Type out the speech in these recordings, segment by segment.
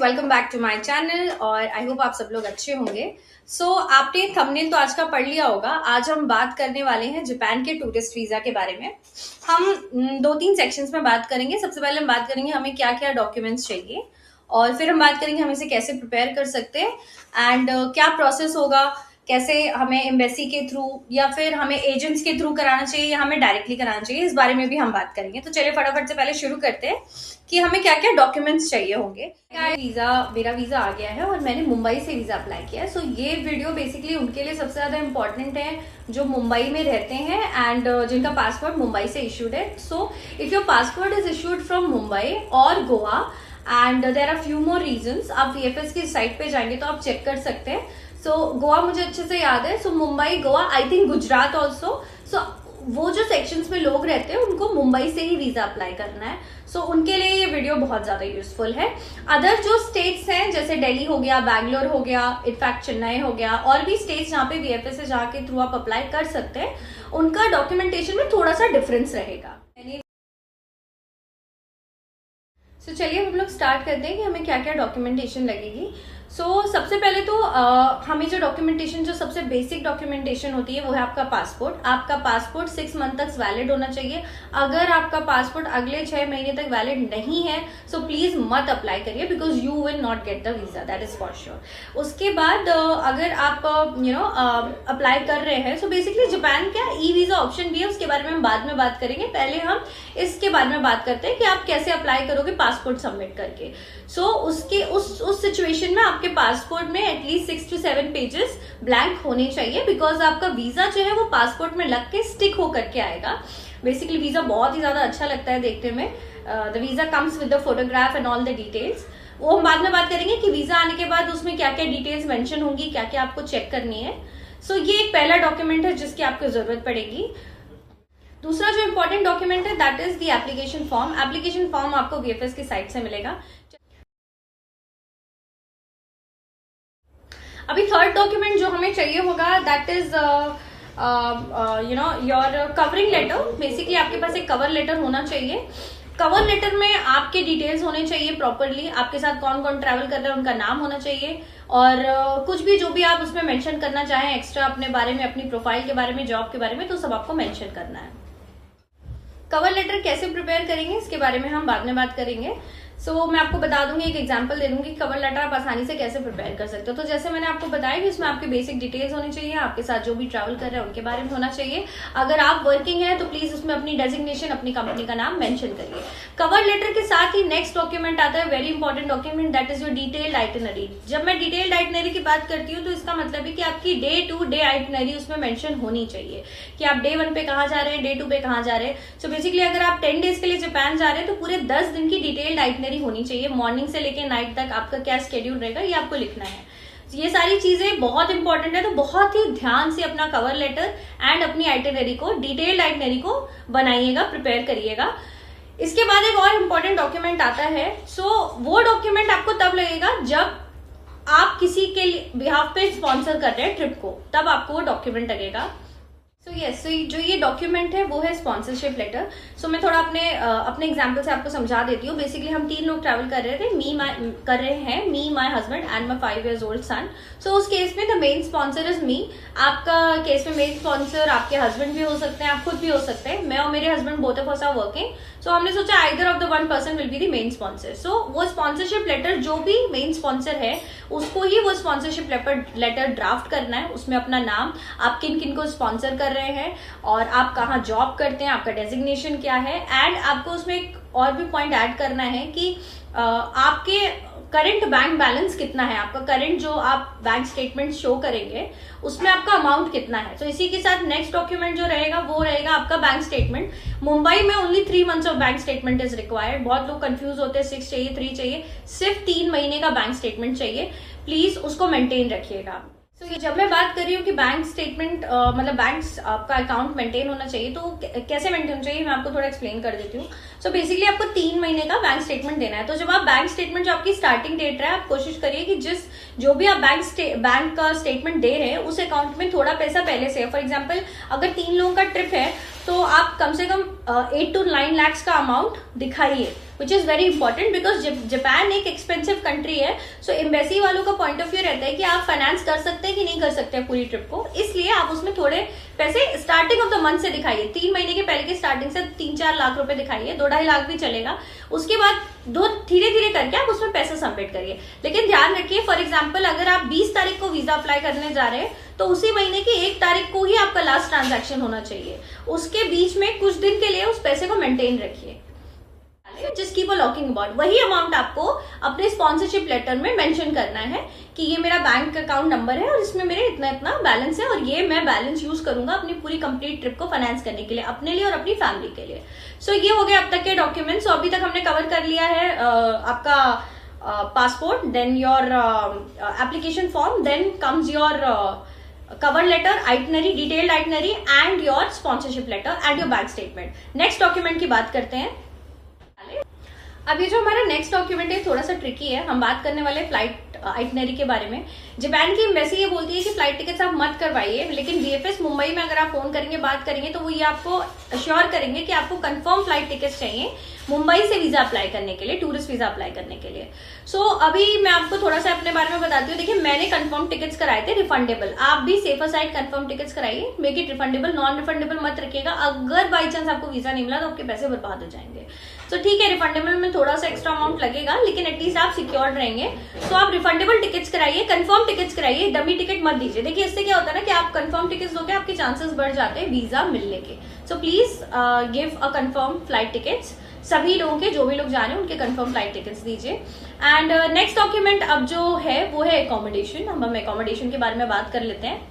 Welcome back to my channel और I hope आप सब लोग अच्छे होंगे। आपने थंबनेल तो आज का पढ़ लिया होगा। आज हम बात करने वाले हैं जापान के टूरिस्ट वीजा के बारे में। हम 2-3 सेक्शंस में बात करेंगे। सबसे पहले हम बात करेंगे हमें क्या क्या डॉक्यूमेंट्स चाहिए, और फिर हम बात करेंगे हम इसे कैसे प्रिपेयर कर सकते हैं एंड क्या प्रोसेस होगा, कैसे हमें एम्बेसी के थ्रू या फिर हमें एजेंट्स के थ्रू कराना चाहिए या हमें डायरेक्टली कराना चाहिए, इस बारे में भी हम बात करेंगे। तो चलिए फटाफट से पहले शुरू करते हैं कि हमें क्या क्या डॉक्यूमेंट्स चाहिए होंगे। मेरा वीजा आ गया है और मैंने मुंबई से वीजा अप्लाई किया है। सो ये वीडियो बेसिकली उनके लिए सबसे ज्यादा इंपॉर्टेंट है जो मुंबई में रहते हैं एंड जिनका पासपोर्ट मुंबई से इशूड है। So if your passport is issued from Mumbai और Goa and there are few more reasons, आप वीएफएस की साइट पे जाएंगे तो आप चेक कर सकते हैं। गोवा मुझे अच्छे से याद है। Mumbai, Goa, I think Gujarat also. वो जो सेक्शंस में लोग रहते हैं उनको मुंबई से ही वीजा अप्लाई करना है। उनके लिए ये वीडियो बहुत ज्यादा यूजफुल है। अदर जो स्टेट्स हैं जैसे दिल्ली हो गया, बैंगलोर हो गया, इनफैक्ट चेन्नई हो गया, और भी स्टेट्स जहाँ पे वीएफएस से जाके थ्रू आप अप्लाई कर सकते हैं, उनका डॉक्यूमेंटेशन में थोड़ा सा डिफरेंस रहेगा। चलिए हम लोग स्टार्ट करते हैं कि हमें क्या क्या डॉक्यूमेंटेशन लगेगी। सबसे पहले तो हमें जो डॉक्यूमेंटेशन, जो सबसे बेसिक डॉक्यूमेंटेशन होती है वो है आपका पासपोर्ट। आपका पासपोर्ट 6 मंथ तक वैलिड होना चाहिए। अगर आपका पासपोर्ट अगले 6 महीने तक वैलिड नहीं है प्लीज मत अप्लाई करिए, because you will not get the visa, that is for sure. उसके बाद अगर आप अप्लाई कर रहे हैं, बेसिकली जापान क्या ई वीजा ऑप्शन भी है, उसके बारे में हम बाद में बात करेंगे। पहले हम इसके बारे में बात करते हैं कि आप कैसे अप्लाई करोगे पासपोर्ट सबमिट करके। उसके उस सिचुएशन में आपके पासपोर्ट में एटलीस्ट 6 to 7 पेजेस ब्लैंक होने चाहिए, बिकॉज आपका वीजा जो है वो पासपोर्ट में लग के स्टिक होकर के आएगा। बेसिकली वीजा बहुत ही ज्यादा अच्छा लगता है देखने में। The visa comes with the photograph and all the details. वो हम बाद में बात करेंगे कि वीजा आने के बाद उसमें क्या क्या डिटेल्स मेंशन होंगी, क्या क्या आपको चेक करनी है। ये एक पहला डॉक्यूमेंट है जिसकी आपको जरूरत पड़ेगी। दूसरा जो इंपॉर्टेंट डॉक्यूमेंट है that is the application form. Application form आपको वीएफएस की साइट से मिलेगा। अभी थर्ड डॉक्यूमेंट जो हमें चाहिए होगा that is your covering letter. Basically आपके पास एक कवर लेटर होना चाहिए। कवर लेटर में आपके डिटेल्स होने चाहिए प्रॉपरली। आपके साथ कौन कौन ट्रैवल कर रहा है उनका नाम होना चाहिए, और कुछ भी जो भी आप उसमें मेंशन करना चाहें एक्स्ट्रा अपने बारे में, अपनी प्रोफाइल के बारे में, जॉब के बारे में, तो सब आपको मेंशन करना है। कवर लेटर कैसे प्रिपेयर करेंगे इसके बारे में हम बाद में बात करेंगे। मैं आपको बता दूंगी, एक एग्जांपल दे दूंगी कवर लेटर आप आसानी से कैसे प्रिपेयर कर सकते हो। तो जैसे मैंने आपको बताया कि इसमें आपके बेसिक डिटेल्स होनी चाहिए, आपके साथ जो भी ट्रैवल कर रहे हैं उनके बारे में होना चाहिए। अगर आप वर्किंग है तो प्लीज उसमें अपनी डेजिग्नेशन, अपनी कंपनी का नाम मेंशन करिए। कवर लेटर के साथ ही नेक्स्ट डॉक्यूमेंट आता है, very important document, that is your detailed itinerary. जब मैं डिटेल्ड आइटिनरी की बात करती हूँ तो इसका मतलब है कि आपकी डे टू डे आइटिनरी उसमें मेंशन होनी चाहिए कि आप डे 1 पे कहाँ जा रहे हैं, डे 2 पे कहाँ जा रहे हैं। बेसिकली अगर आप 10 डेज के लिए जापान जा रहे हैं तो पूरे 10 दिन की डिटेल्ड आइटिनरी होनी चाहिए। मॉर्निंग से लेके नाइट तक आपका क्या स्केड्यूल रहेगा ये आपको लिखना है। ये सारी चीजें बहुत इंपॉर्टेंट है, तो बहुत ही ध्यान से अपना कवर लेटर एंड अपनी आइटिनरी को, डिटेल्ड आइटिनरी को बनाइएगा, प्रिपेयर करिएगा। इसके बाद एक और इम्पोर्टेंट डॉक्यूमेंट आता है। वो डॉक्यूमेंट आपको तब लगेगा जब आप किसी के बिहाफ पे स्पॉन्सर कर रहे हैं ट्रिप को, तब आपको वो डॉक्यूमेंट लगेगा। जो ये डॉक्यूमेंट है वो है स्पॉन्सरशिप लेटर। मैं थोड़ा अपने एग्जांपल से आपको समझा देती हूँ। बेसिकली हम 3 लोग ट्रैवल कर रहे थे, me, my husband and my 5 years old son. उस केस में the main sponsor is me. आपका केस में मेन स्पॉन्सर आपके हस्बैंड भी हो सकते हैं, आप खुद भी हो सकते हैं। मैं और मेरे husband both of us are working. हमने सोचा either of the one person will be the main sponsor. वो स्पॉन्सरशिप लेटर, जो भी मेन स्पॉन्सर है उसको ही वो स्पॉन्सरशिप लेटर ड्राफ्ट करना है। उसमें अपना नाम, आप किन किन को स्पॉन्सर कर रहे हैं और आप कहाँ जॉब करते हैं, आपका डेजिग्नेशन क्या है, एंड आपको उसमें एक और भी पॉइंट ऐड करना है कि आपके करंट बैंक बैलेंस कितना है, आपका करंट जो आप बैंक स्टेटमेंट शो करेंगे उसमें आपका अमाउंट कितना है। इसी के साथ नेक्स्ट डॉक्यूमेंट जो रहेगा वो रहेगा आपका बैंक स्टेटमेंट। मुंबई में only 3 months of bank statement is required. बहुत लोग कंफ्यूज होते हैं 6 चाहिए, 3 चाहिए, सिर्फ 3 महीने का बैंक स्टेटमेंट चाहिए। प्लीज उसको मेंटेन रखिएगा। जब मैं बात कर रही हूँ कि बैंक स्टेटमेंट मतलब बैंक आपका अकाउंट मेंटेन होना चाहिए, तो कैसे मेंटेन होना चाहिए मैं आपको थोड़ा एक्सप्लेन कर देती हूँ। बेसिकली आपको 3 महीने का बैंक स्टेटमेंट देना है। तो जब आप बैंक स्टेटमेंट, जो आपकी स्टार्टिंग डेट है, आप कोशिश करिए कि जो भी आप बैंक का स्टेटमेंट दे रहे हैं उस अकाउंट में थोड़ा पैसा पहले से है। फॉर एग्जाम्पल अगर 3 लोगों का ट्रिप है तो आप कम से कम 8 to 9 lakhs का अमाउंट दिखाइए, विच is very important because Japan एक एक्सपेंसिव कंट्री है। सो एम्बेसी वालों का पॉइंट ऑफ व्यू रहता है कि आप फाइनेंस कर सकते हैं कि नहीं कर सकते हैं पूरी ट्रिप को, इसलिए आप उसमें थोड़े पैसे स्टार्टिंग ऑफ द मंथ से दिखाइए। 3 महीने के पहले के स्टार्टिंग से 3-4 लाख रुपए दिखाइए, 2-2.5 लाख भी चलेगा। उसके बाद धीरे धीरे करके आप उसमें पैसा सबमिट करिए। लेकिन ध्यान रखिए, फॉर एग्जाम्पल अगर आप 20 तारीख को वीजा अप्लाई करने जा रहे हैं तो उसी महीने की 1 तारीख को ही आपका लास्ट ट्रांजैक्शन होना चाहिए। उसके बीच में कुछ दिन के लिए उस पैसे को मेंटेन रखिए, just keep a locking about. वही अमाउंट आपको अपने स्पॉन्सरशिप लेटर में मेंशन करना है कि ये मेरा बैंक अकाउंट नंबर है और इसमें मेरे इतना इतना बैलेंस है और ये मैं बैलेंस यूज करूंगा अपनी पूरी कंप्लीट ट्रिप को फाइनेंस करने के लिए, अपने लिए और अपनी फैमिली के लिए। सो ये हो गया अब तक के डॉक्यूमेंट्स। अभी तक हमने कवर कर लिया है आपका passport, then your application form, then comes your cover letter, itinerary, detailed itinerary and your sponsorship letter and your bank statement. Next document की बात करते हैं। अब ये जो हमारा नेक्स्ट डॉक्यूमेंट है थोड़ा सा ट्रिकी है। हम बात करने वाले फ्लाइट आइटनरी के बारे में। जापान की एम्बेसी ये बोलती है कि फ्लाइट टिकट्स आप मत करवाइए, लेकिन VFS मुंबई में अगर आप फोन करेंगे, बात करेंगे तो वो ये आपको अश्योर करेंगे कि आपको कंफर्म फ्लाइट टिकट्स चाहिए मुंबई से वीजा अप्लाई करने के लिए, टूरिस्ट वीजा अप्लाई करने के लिए। सो अभी मैं आपको थोड़ा सा अपने बारे में बताती हूँ। देखिए, मैंने कंफर्म टिकट्स कराए थे रिफंडेबल। आप भी सेफर साइड कंफर्म टिकट्स कराइए, make it refundable, non refundable मत रखिएगा। अगर बाई चांस आपको वीजा नहीं मिला तो आपके पैसे बर्बाद हो जाएंगे। तो ठीक है, रिफंडेबल में थोड़ा सा एक्स्ट्रा अमाउंट लगेगा, लेकिन एटलीस्ट आप सिक्योर्ड रहेंगे। तो आप रिफंडेबल टिकट्स कराइए, कंफर्म टिकट्स कराइए, डमी टिकट मत दीजिए। देखिए, इससे क्या होता है ना कि आप कंफर्म टिकट्स दोगे, आपके चांसेस बढ़ जाते हैं वीजा मिलने के। So please give a confirm flight tickets. सभी लोगों के, जो भी लोग जा रहे हैं उनके कंफर्म फ्लाइट टिकट्स दीजिए। एंड नेक्स्ट डॉक्यूमेंट अब जो है वो है एकोमोडेशन। हम एकोमोडेशन के बारे में बात कर लेते हैं।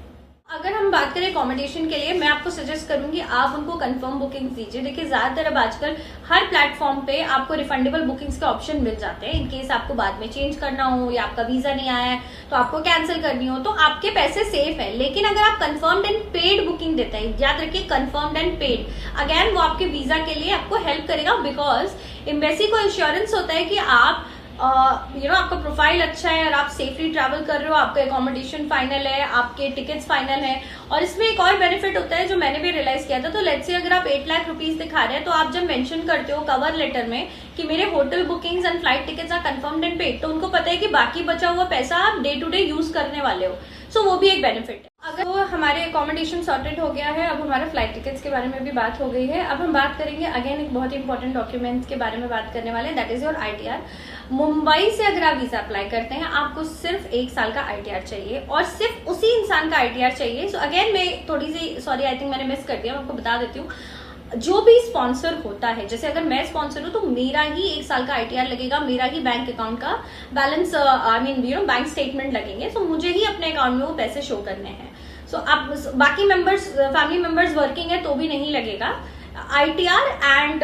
अगर हम बात करें अकोमोडेशन के लिए, मैं आपको सजेस्ट करूंगी आप उनको कंफर्म बुकिंग दीजिए। देखिए, ज्यादातर अब आजकल हर प्लेटफॉर्म पे आपको रिफंडेबल बुकिंग्स के ऑप्शन मिल जाते हैं। इनकेस आपको बाद में चेंज करना हो या आपका वीजा नहीं आया है तो आपको कैंसिल करनी हो, तो आपके पैसे सेफ है। लेकिन अगर आप कंफर्म्ड एंड पेड बुकिंग देते हैं, याद रखिए कंफर्म्ड एंड पेड, अगेन वो आपके वीजा के लिए आपको हेल्प करेगा, बिकॉज एम्बेसी को इंश्योरेंस होता है कि आप आपका प्रोफाइल अच्छा है और आप सेफली ट्रैवल कर रहे हो, आपका एकोमोडेशन फाइनल है, आपके टिकट्स फाइनल है। और इसमें एक और बेनिफिट होता है जो मैंने भी रियलाइज किया था। तो लेट्स से अगर आप 8 लाख रुपीज दिखा रहे हैं, तो आप जब मेंशन करते हो कवर लेटर में कि मेरे hotel bookings and flight tickets are confirmed and paid, तो उनको पता है कि बाकी बचा हुआ पैसा आप डे टू डे यूज करने वाले हो। सो वो भी एक बेनिफिट है। अगर वो हमारे अकोमोडेशन सॉर्टेड हो गया है, अब हमारे फ्लाइट टिकट्स के बारे में भी बात हो गई है। अब हम बात करेंगे अगेन एक बहुत इंपॉर्टेंट डॉक्यूमेंट्स के बारे में बात करने वाले, that is your ITR। Mumbai से अगर आप वीजा अप्लाई करते हैं, आपको सिर्फ 1 साल का ITR चाहिए और सिर्फ उसी इंसान का ITR चाहिए। सो अगेन मैं थोड़ी सी सॉरी, आई थिंक मैंने मिस कर दिया, मैं आपको बता देती हूँ। जो भी स्पॉन्सर होता है, जैसे अगर मैं स्पॉन्सर हूं तो मेरा ही 1 साल का ITR लगेगा, मेरा ही बैंक अकाउंट का balance, I mean bank statement लगेंगे। सो मुझे ही अपने अकाउंट में वो पैसे शो करने हैं। सो आप बाकी मेंबर्स, फैमिली मेंबर्स वर्किंग है तो भी नहीं लगेगा। ITR and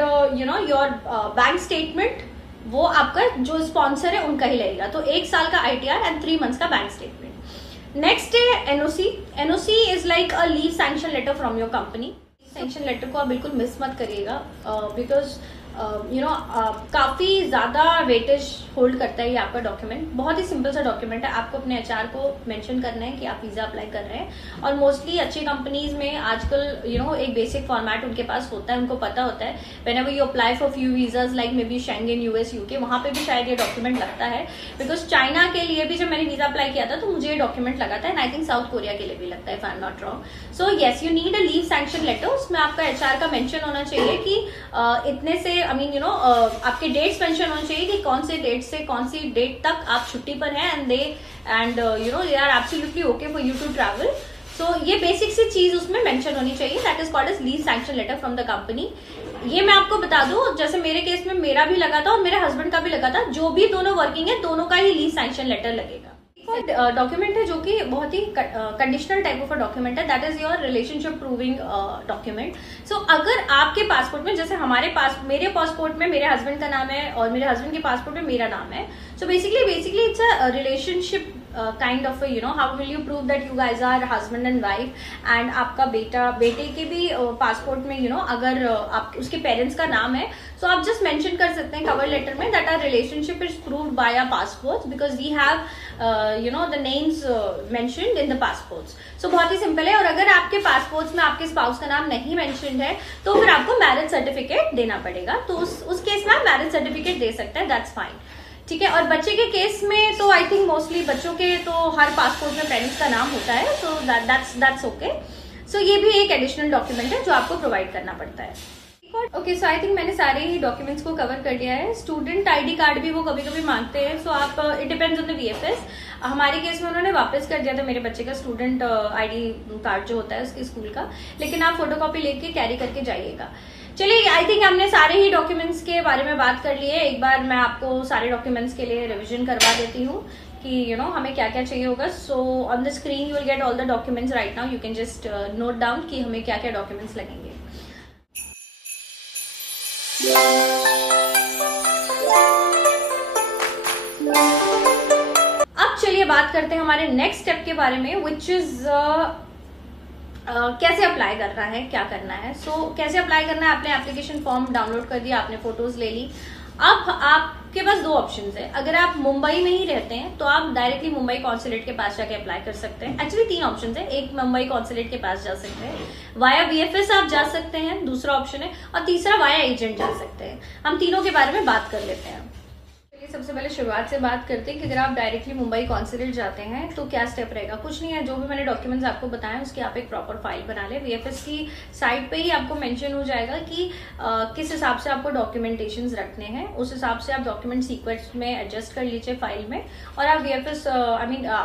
your bank statement वो आपका जो स्पॉन्सर है उनका ही लगेगा। तो 1 साल का ITR एंड 3 मंथ्स का बैंक स्टेटमेंट। नेक्स्ट है NOC। NOC is like a leave sanction letter from your company. Sanction letter को आप बिल्कुल मिस मत करिएगा, बिकॉज काफ़ी ज़्यादा वेटेज होल्ड करता है ये आपका डॉक्यूमेंट। बहुत ही सिंपल सा डॉक्यूमेंट है, आपको अपने HR को मेंशन करना है कि आप वीज़ा अप्लाई कर रहे हैं। और मोस्टली अच्छी कंपनीज में आजकल एक बेसिक फॉर्मेट उनके पास होता है, उनको पता होता है whenever you apply for few visas like may be Schengen, US, UK, वहाँ पे भी शायद ये डॉक्यूमेंट लगता है। बिकॉज चाइना के लिए भी जब मैंने वीज़ा अप्लाई किया था तो मुझे ये डॉक्यूमेंट लगा था, and I think South Korea के लिए भी लगता है, if I am not wrong. So yes, you need a leave sanction letter. उसमें आपका HR का मेंशन होना चाहिए कि इतने से आपके डेट्स मेंशन होने चाहिए कि कौन से डेट से कौन सी डेट तक आप छुट्टी पर हैं, and they are absolutely okay for you to travel. So ये बेसिक सी चीज उसमें मेंशन होनी चाहिए, that is called as leave sanction letter from the company. ये मैं आपको बता दूं, जैसे मेरे केस में मेरा भी लगा था और मेरे हस्बैंड का भी लगा था, जो भी दोनों वर्किंग है दोनों का ही लीव सैंक्शन लेटर लगेगा। डॉक्यूमेंट है जो कि बहुत ही कंडीशनल टाइप ऑफ डॉक्यूमेंट है, that is your relationship proving document. So अगर आपके पासपोर्ट में, जैसे मेरे पासपोर्ट में मेरे हस्बैंड का नाम है और मेरे हस्बैंड के पासपोर्ट में मेरा नाम है, so basically it's a relationship kind of how will you prove that you guys are husband and wife, and आपका बेटे के भी पासपोर्ट में अगर आप उसके पेरेंट्स का नाम है, so आप जस्ट मेंशन कर सकते हैं कवर लेटर में that our relationship is proved by our passports because we have the names mentioned in the passports. So बहुत ही सिंपल है। और अगर आपके पासपोर्ट्स में आपके स्पाउस का नाम नहीं मेंशन्ड है तो फिर आपको मैरिज सर्टिफिकेट देना पड़ेगा, तो उस केस में आप मैरिज सर्टिफिकेट दे सकते हैं, दैट्स फाइन, ठीक है। और बच्चे के केस में तो आई थिंक मोस्टली बच्चों के तो हर पासपोर्ट में पेरेंट्स का नाम होता है, सो दैट्स ओके। सो ये भी एक एडिशनल डॉक्यूमेंट है जो आपको प्रोवाइड करना पड़ता है। ओके, सो आई थिंक मैंने सारे ही डॉक्यूमेंट्स को कवर कर लिया है। स्टूडेंट आईडी कार्ड भी वो कभी कभी मांगते हैं, सो आप it depends on the VFS. हमारे केस में उन्होंने वापस कर दिया था मेरे बच्चे का स्टूडेंट आईडी कार्ड जो होता है उसके स्कूल का, लेकिन आप फोटोकॉपी लेके कैरी करके जाइएगा। चलिए, आई थिंक हमने सारे ही डॉक्यूमेंट्स के बारे में बात कर लिए। एक बार मैं आपको सारे डॉक्यूमेंट्स के लिए रिविजन करवा देती हूँ कि हमें क्या क्या चाहिए होगा। So on the screen you will get all the documents right now, you can just note down कि हमें क्या क्या डॉक्यूमेंट्स लगेंगे। अब चलिए बात करते हैं हमारे नेक्स्ट स्टेप के बारे में, विच इज कैसे अप्लाई करना है, क्या करना है। सो कैसे अप्लाई करना है, आपने एप्लीकेशन फॉर्म डाउनलोड कर दिया, आपने फोटोज ले ली। अब आपके पास दो ऑप्शंस है। अगर आप मुंबई में ही रहते हैं तो आप डायरेक्टली मुंबई कॉन्सुलेट के पास जाके अप्लाई कर सकते हैं। एक्चुअली 3 ऑप्शन है, एक मुंबई कॉन्सुलेट के पास जा सकते हैं, वाया वीएफएस आप जा सकते हैं, दूसरा ऑप्शन है, और तीसरा वाया एजेंट जा सकते हैं। हम तीनों के बारे में बात कर लेते हैं। सबसे पहले शुरुआत से बात करते हैं कि अगर आप डायरेक्टली मुंबई कॉन्सुलेट जाते हैं तो क्या स्टेप रहेगा। कुछ नहीं है, जो भी मैंने डॉक्यूमेंट्स आपको बताए उसकी आप एक प्रॉपर फाइल बना लें। वीएफएस की साइट पे ही आपको मेंशन हो जाएगा कि किस हिसाब से आपको डॉक्यूमेंटेशंस रखने हैं, उस हिसाब से आप डॉक्यूमेंट सीक्वेंस में एडजस्ट कर लीजिए फाइल में, और आप वीएफएस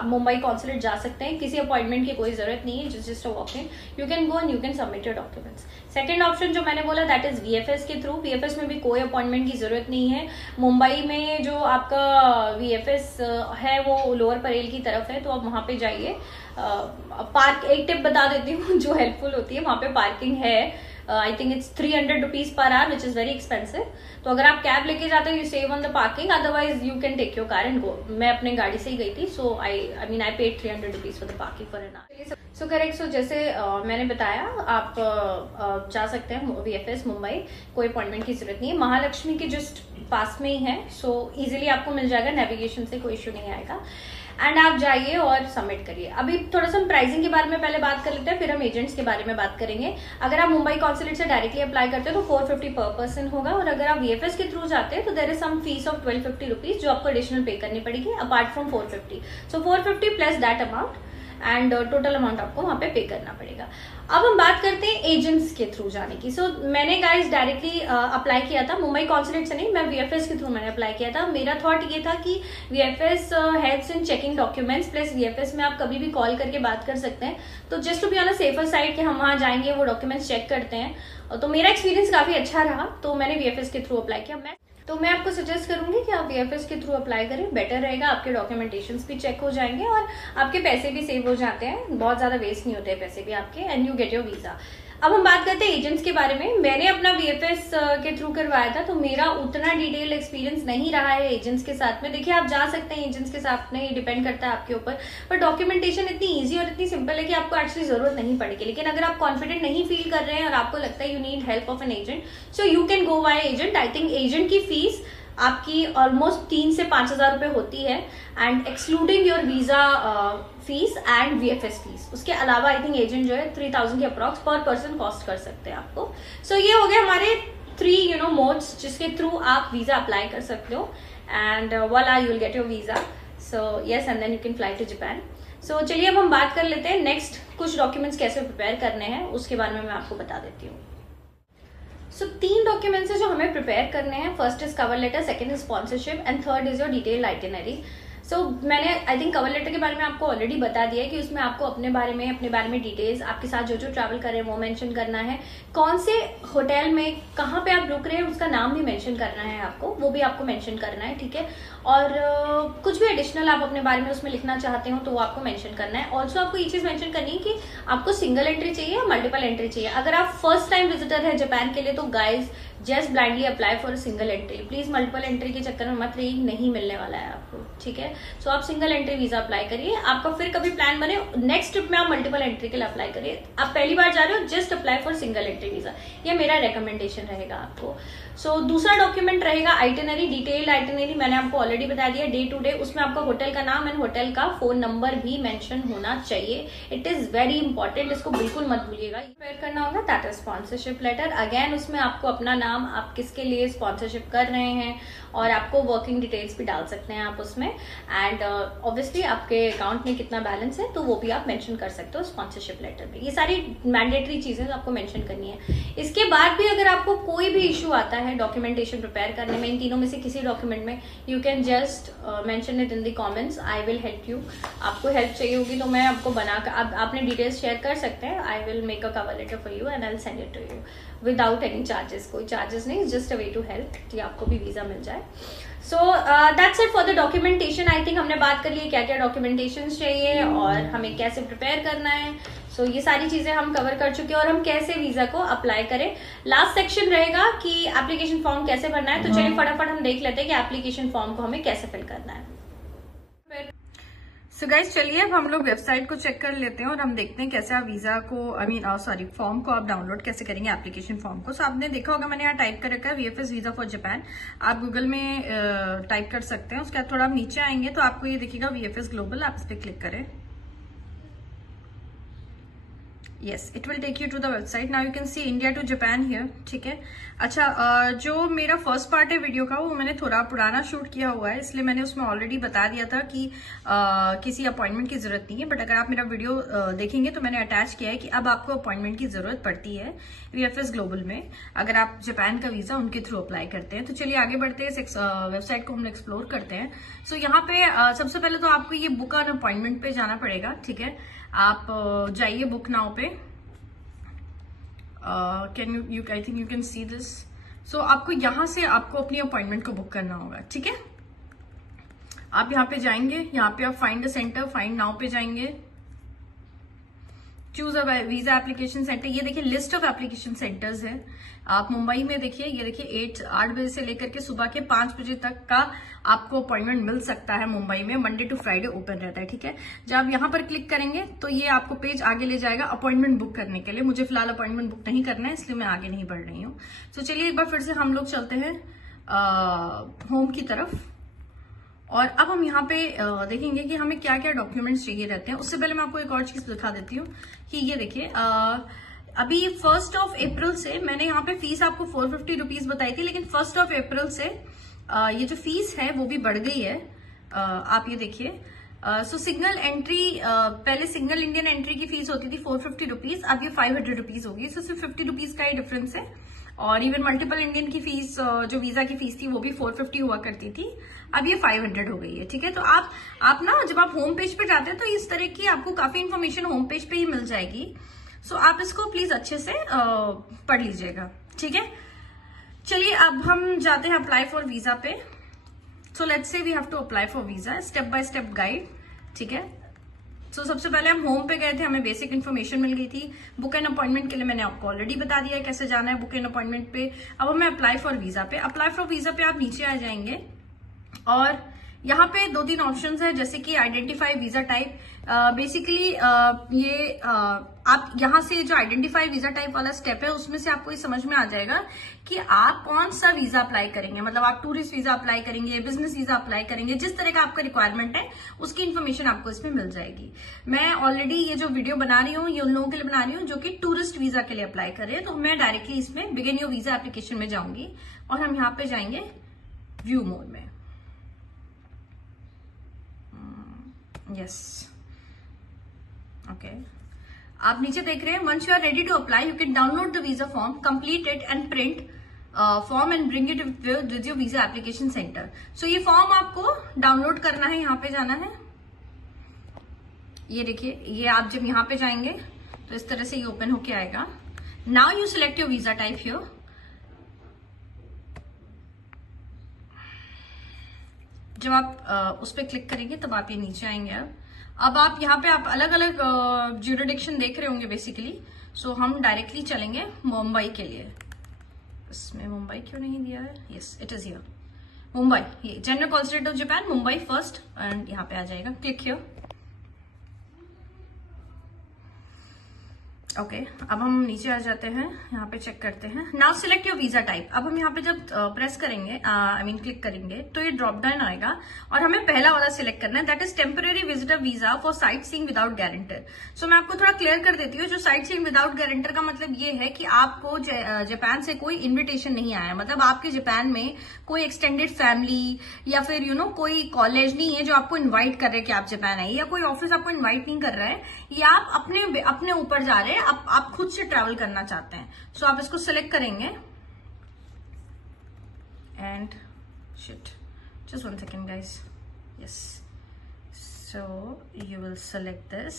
मुंबई कॉन्सुलेट जा सकते हैं। किसी अपॉइंटमेंट की कोई जरूरत नहीं है, just a walk in, you can go and you can submit your documents. Second option जो मैंने बोला दैट इज वीएफएस के थ्रू। वीएफएस में भी कोई अपॉइंटमेंट की जरूरत नहीं है। मुंबई में जो आपका वीएफएस है वो लोअर परेल की तरफ है, तो आप वहां पे जाइए। पार्क एक टिप बता देती हूँ जो हेल्पफुल होती है, वहां पे पार्किंग है। I think it's 300 rupees per hour which is very expensive. तो अगर आप कैब लेके जाते हो you save on the parking, otherwise you can take your car and go. मैं अपने गाड़ी से ही गई थी, so I paid 300 rupees for the parking for an hour. So correct. So जैसे मैंने बताया, आप जा सकते हैं वीएफएस मुंबई, कोई अपॉइंटमेंट की जरूरत नहीं है। महालक्ष्मी के जस्ट पास में ही है, सो इजीली आपको मिल जाएगा, नेविगेशन से कोई इश्यू नहीं आएगा। एंड आप जाइए और सबमिट करिए। अभी थोड़ा सा हम प्राइसिंग के बारे में पहले बात कर लेते हैं, फिर हम एजेंट्स के बारे में बात करेंगे। अगर आप मुंबई कॉन्सुलेट से डायरेक्टली अप्लाई करते हैं तो 450 पर पर्सन होगा, और अगर आप वीएफएस के थ्रू जाते हैं तो there is some fees of 1250 rupees जो आपको एडिशनल पे करनी पड़ेगी apart from 450। So 450 plus that amount and total amount आपको वहां पे पे करना पड़ेगा। अब हम बात करते हैं एजेंट्स के थ्रू जाने की। सो मैंने गाइस डायरेक्टली अप्लाई किया था, मुंबई कॉन्सुलेट से नहीं, मैं वीएफएस के थ्रू मैंने अप्लाई किया था। मेरा थॉट ये था कि VFS helps in checking documents, plus VFS में आप कभी भी कॉल करके बात कर सकते हैं, तो just to be on a safer side कि हम वहां जाएंगे, वो डॉक्यूमेंट्स चेक करते हैं। तो मेरा एक्सपीरियंस काफी अच्छा रहा, तो मैंने वीएफएस के थ्रू अप्लाई किया। मैं आपको सजेस्ट करूंगी कि आप वीएफएस के थ्रू अप्लाई करें, बेटर रहेगा। आपके डॉक्यूमेंटेशंस भी चेक हो जाएंगे और आपके पैसे भी सेव हो जाते हैं, बहुत ज्यादा वेस्ट नहीं होते पैसे भी आपके, and you get your visa. अब हम बात करते हैं एजेंट्स के बारे में। मैंने अपना वीएफएस के थ्रू करवाया था, तो मेरा उतना डिटेल एक्सपीरियंस नहीं रहा है एजेंट्स के साथ में। देखिए, आप जा सकते हैं एजेंट्स के साथ में, डिपेंड करता है आपके ऊपर, पर डॉक्यूमेंटेशन इतनी इजी और इतनी सिंपल है कि आपको एक्चुअली जरूरत नहीं पड़ेगी। लेकिन अगर आप कॉन्फिडेंट नहीं फील कर रहे हैं और आपको लगता है you need help of an agent, so you can go by agent. I think agent की फीस आपकी ऑलमोस्ट 3 से 5,000 रुपए होती है, and excluding your visa fees and VFS fees. उसके अलावा आई थिंक एजेंट जो है 3000 के अप्रॉक्स पर पर्सन कॉस्ट कर सकते हैं आपको। सो ये हो गए हमारे 3 मोड्स जिसके थ्रू आप वीजा अप्लाई कर सकते हो, and voila you will get your visa. So yes, and then you can fly to Japan. So चलिए अब हम बात कर लेते हैं नेक्स्ट कुछ डॉक्यूमेंट्स कैसे प्रिपेयर करने हैं, उसके बारे में मैं आपको बता देती हूँ। सो 3 डॉक्यूमेंट्स है जो हमें प्रिपेयर करने हैं। First is cover letter, second is sponsorship, and third is your detailed itinerary. So मैंने आई थिंक कवर लेटर के बारे में आपको ऑलरेडी बता दिया है कि उसमें आपको अपने बारे में डिटेल्स, आपके साथ जो जो ट्रैवल कर रहे हैं वो मेंशन करना है, कौन से होटल में कहाँ पे आप रुक रहे हैं उसका नाम भी मेंशन करना है आपको, वो भी आपको मेंशन करना है, ठीक है। और कुछ भी एडिशनल आप अपने बारे में उसमें लिखना चाहते हो तो वो आपको मेंशन करना है। ऑल्सो आपको ये चीज मेंशन करनी है कि आपको सिंगल एंट्री चाहिए या मल्टीपल एंट्री चाहिए। अगर आप फर्स्ट टाइम विजिटर है जापान के लिए तो guys just blindly apply for single entry. Please multiple entry के चक्कर में मत रहिए, नहीं मिलने वाला है आपको, ठीक है। सो आप सिंगल एंट्री वीजा अप्लाई करिए, आपका फिर कभी प्लान बने नेक्स्ट ट्रिप में आप मल्टीपल एंट्री के लिए अप्लाई करिए। आप पहली बार जा रहे हो, just apply for single entry visa, ये मेरा रेकमेंडेशन रहेगा आपको। सो दूसरा डॉक्यूमेंट रहेगा आइटिनरी, डिटेल्ड आइटिनरी। मैंने आपको ऑलरेडी बता दिया, डे टू डे, उसमें आपका होटल का नाम एंड होटल का फोन नंबर भी मेंशन होना चाहिए। इट इज वेरी इंपॉर्टेंट, इसको बिल्कुल मत भूलिएगा। प्रिपेयर करना होगा that is sponsorship letter. Again उसमें आपको अपना नाम, आप किसके लिए स्पॉन्सरशिप कर रहे हैं, और आपको वर्किंग डिटेल्स भी डाल सकते हैं आप उसमें। एंड ऑब्वियसली आपके अकाउंट में कितना बैलेंस है तो वो भी आप मेंशन कर सकते हो स्पॉन्सरशिप लेटर में। ये सारी मैंडेटरी चीजें आपको मेंशन करनी है। इसके बाद भी अगर आपको कोई भी इशू आता है डॉक्यूमेंटेशन प्रिपेयर करने में, इन तीनों में से किसी डॉक्यूमेंट में, you can just mention it in the comments, I will help you. आपको हेल्प चाहिए होगी तो मैं आपको बनाकर, आपने डिटेल्स शेयर कर सकते हैं। I will make a cover letter for you and I will send it to you without any charges. कोई चार्जेस नहीं, just a way to help कि आपको भी वीजा मिल जाए। So that's it for the documentation. I think हमने बात कर ली क्या क्या डॉक्यूमेंटेशन चाहिए और हमें कैसे प्रिपेयर करना है। सो ये सारी चीजें हम कवर कर चुके हैं और हम कैसे वीजा को अप्लाई करें। लास्ट सेक्शन रहेगा कि एप्लीकेशन फॉर्म कैसे भरना है। तो चलिए फटाफट हम देख लेते हैं कि एप्लीकेशन फॉर्म को हमें कैसे फिल करना है। सो गाइज चलिए अब हम लोग वेबसाइट को चेक कर लेते हैं और हम देखते हैं कैसे आप वीजा को फॉर्म को आप डाउनलोड कैसे करेंगे, एप्लीकेशन फॉर्म को। सो आपने देखा होगा मैंने यहाँ टाइप कर रखा है VFS वीजा फॉर जापान। आप गूगल में टाइप कर सकते हैं। उसके बाद थोड़ा आप नीचे आएंगे तो आपको ये दिखेगा VFS ग्लोबल, आप इस पर क्लिक करें। Yes, it will take you to the website. Now you can see India to Japan here, ठीक है। अच्छा, जो मेरा फर्स्ट पार्ट है वीडियो का वो मैंने थोड़ा पुराना शूट किया हुआ है, इसलिए मैंने उसमें ऑलरेडी बता दिया था कि किसी अपॉइंटमेंट की जरूरत नहीं है। बट अगर आप मेरा वीडियो देखेंगे तो मैंने अटैच किया है कि अब आपको अपॉइंटमेंट की जरूरत पड़ती है VFS ग्लोबल में, अगर आप जापान का वीजा उनके थ्रू अप्लाई करते हैं। तो चलिए आगे बढ़ते हैं, इस वेबसाइट को हम एक्सप्लोर करते हैं। सो यहाँ पे सबसे पहले तो आपको ये बुक ऑन अपॉइंटमेंट पे जाना पड़ेगा, ठीक है। आप जाइए बुक नाउ पे। I think you can see this. So आपको यहां से आपको अपनी अपॉइंटमेंट को बुक करना होगा, ठीक है। आप यहाँ पे जाएंगे, यहाँ पे आप find a centre, find now पे जाएंगे, choose a visa application centre. ये देखिए लिस्ट ऑफ एप्लीकेशन सेंटर्स है। आप मुंबई में देखिए, ये देखिए 8 बजे से लेकर के सुबह के 5 बजे तक का आपको अपॉइंटमेंट मिल सकता है मुंबई में। मंडे टू फ्राइडे ओपन रहता है, ठीक है। जब आप यहाँ पर क्लिक करेंगे तो ये आपको पेज आगे ले जाएगा अपॉइंटमेंट बुक करने के लिए। मुझे फिलहाल अपॉइंटमेंट बुक नहीं करना है, इसलिए मैं आगे नहीं बढ़ रही हूँ। तो चलिए एक बार फिर से हम लोग चलते हैं होम की तरफ। और अब हम यहाँ पे देखेंगे कि हमें क्या क्या डॉक्यूमेंट्स चाहिए रहते हैं। उससे पहले मैं आपको एक और चीज दिखा देती हूँ कि ये देखिए अभी 1 अप्रैल से मैंने यहाँ पे फीस आपको 450 रुपीज बताई थी, लेकिन 1 अप्रैल से ये जो फीस है वो भी बढ़ गई है। आप ये देखिए, सो सिंगल एंट्री, पहले सिंगल इंडियन एंट्री की फीस होती थी 450 रुपीज, अब ये 500 रुपीज होगी। सो सिर्फ 50 रुपीज का ही डिफरेंस है। और इवन मल्टीपल इंडियन की फीस, जो वीजा की फीस थी वो भी 450 हुआ करती थी, अब ये 500 हो गई है, ठीक है। तो आप ना जब आप होम पेज पे जाते हैं तो इस तरह की आपको काफी इन्फॉर्मेशन होम पेज पे ही मिल जाएगी। सो आप इसको प्लीज अच्छे से पढ़ लीजिएगा, ठीक है। चलिए अब हम जाते हैं अप्लाई फॉर वीजा पे। So let's say we have to apply for visa, step by step guide, ठीक है। सो सबसे पहले हम होम पे गए थे, हमें बेसिक इन्फॉर्मेशन मिल गई थी। बुक एंड अपॉइंटमेंट के लिए मैंने आपको ऑलरेडी बता दिया है कैसे जाना है बुक एंड अपॉइंटमेंट पे। अब हमें अप्लाई फॉर वीजा पे, अप्लाई फॉर वीजा पे आप नीचे आ जाएंगे और यहाँ पे 2-3 ऑप्शंस है, जैसे कि आइडेंटिफाई वीजा टाइप। बेसिकली ये आप यहाँ से जो आइडेंटिफाई वीजा टाइप वाला स्टेप है उसमें से आपको ये समझ में आ जाएगा कि आप कौन सा वीजा अप्लाई करेंगे। मतलब आप टूरिस्ट वीजा अप्लाई करेंगे, बिजनेस वीजा अप्लाई करेंगे, जिस तरह का आपका रिक्वायरमेंट है उसकी इन्फॉर्मेशन आपको इसमें मिल जाएगी। मैं ऑलरेडी ये जो वीडियो बना रही हूँ ये उन लोगों के लिए बना रही हूँ जो कि टूरिस्ट वीजा के लिए अप्लाई कर रहे हैं। तो मैं डायरेक्टली इसमें बिगिन योर वीजा एप्लीकेशन में जाऊंगी और हम यहाँ पे जाएंगे व्यू मोड में। Yes, okay. आप नीचे देख रहे हैं, once you are ready to apply you can download the visa form, complete it and print form and bring it with your visa application centre. So ये फॉर्म आपको download करना है, यहाँ पे जाना है। ये देखिए, ये आप जब यहाँ पे जाएंगे तो इस तरह से ये ओपन होके आएगा। Now you select your visa type here. जब आप उस पर क्लिक करेंगे तब आप ये नीचे आएंगे। अब आप यहाँ पे आप अलग अलग ज्यूरिडिक्शन देख रहे होंगे बेसिकली। सो हम डायरेक्टली चलेंगे मुंबई के लिए। इसमें मुंबई क्यों नहीं दिया है? Yes, it is here Mumbai. ये general consulate of Japan Mumbai first, and यहाँ पे आ जाएगा, क्लिक हियर। ओके, अब हम नीचे आ जाते हैं, यहाँ पे चेक करते हैं। Now select your visa type. अब हम यहाँ पे जब प्रेस करेंगे, क्लिक करेंगे, तो ये ड्रॉप डाउन आएगा और हमें पहला वाला सिलेक्ट करना है, that is temporary visitor visa for sightseeing without guarantor. So मैं आपको थोड़ा क्लियर कर देती हूँ। जो साइट सीइंग विदाउट गारंटर का मतलब ये है कि आपको जापान से कोई इन्विटेशन नहीं आया, मतलब आपके जापान में कोई एक्सटेंडेड फैमिली या फिर कोई कॉलेज नहीं है जो आपको इन्वाइट कर रहे हैं कि आप जापान आइए, या कोई ऑफिस आपको इन्वाइट नहीं कर रहा है, या आप अपने ऊपर जा रहे हैं, आप खुद से ट्रैवल करना चाहते हैं। सो आप इसको सिलेक्ट करेंगे and shit, just 1 second guys, yes, so you will select this.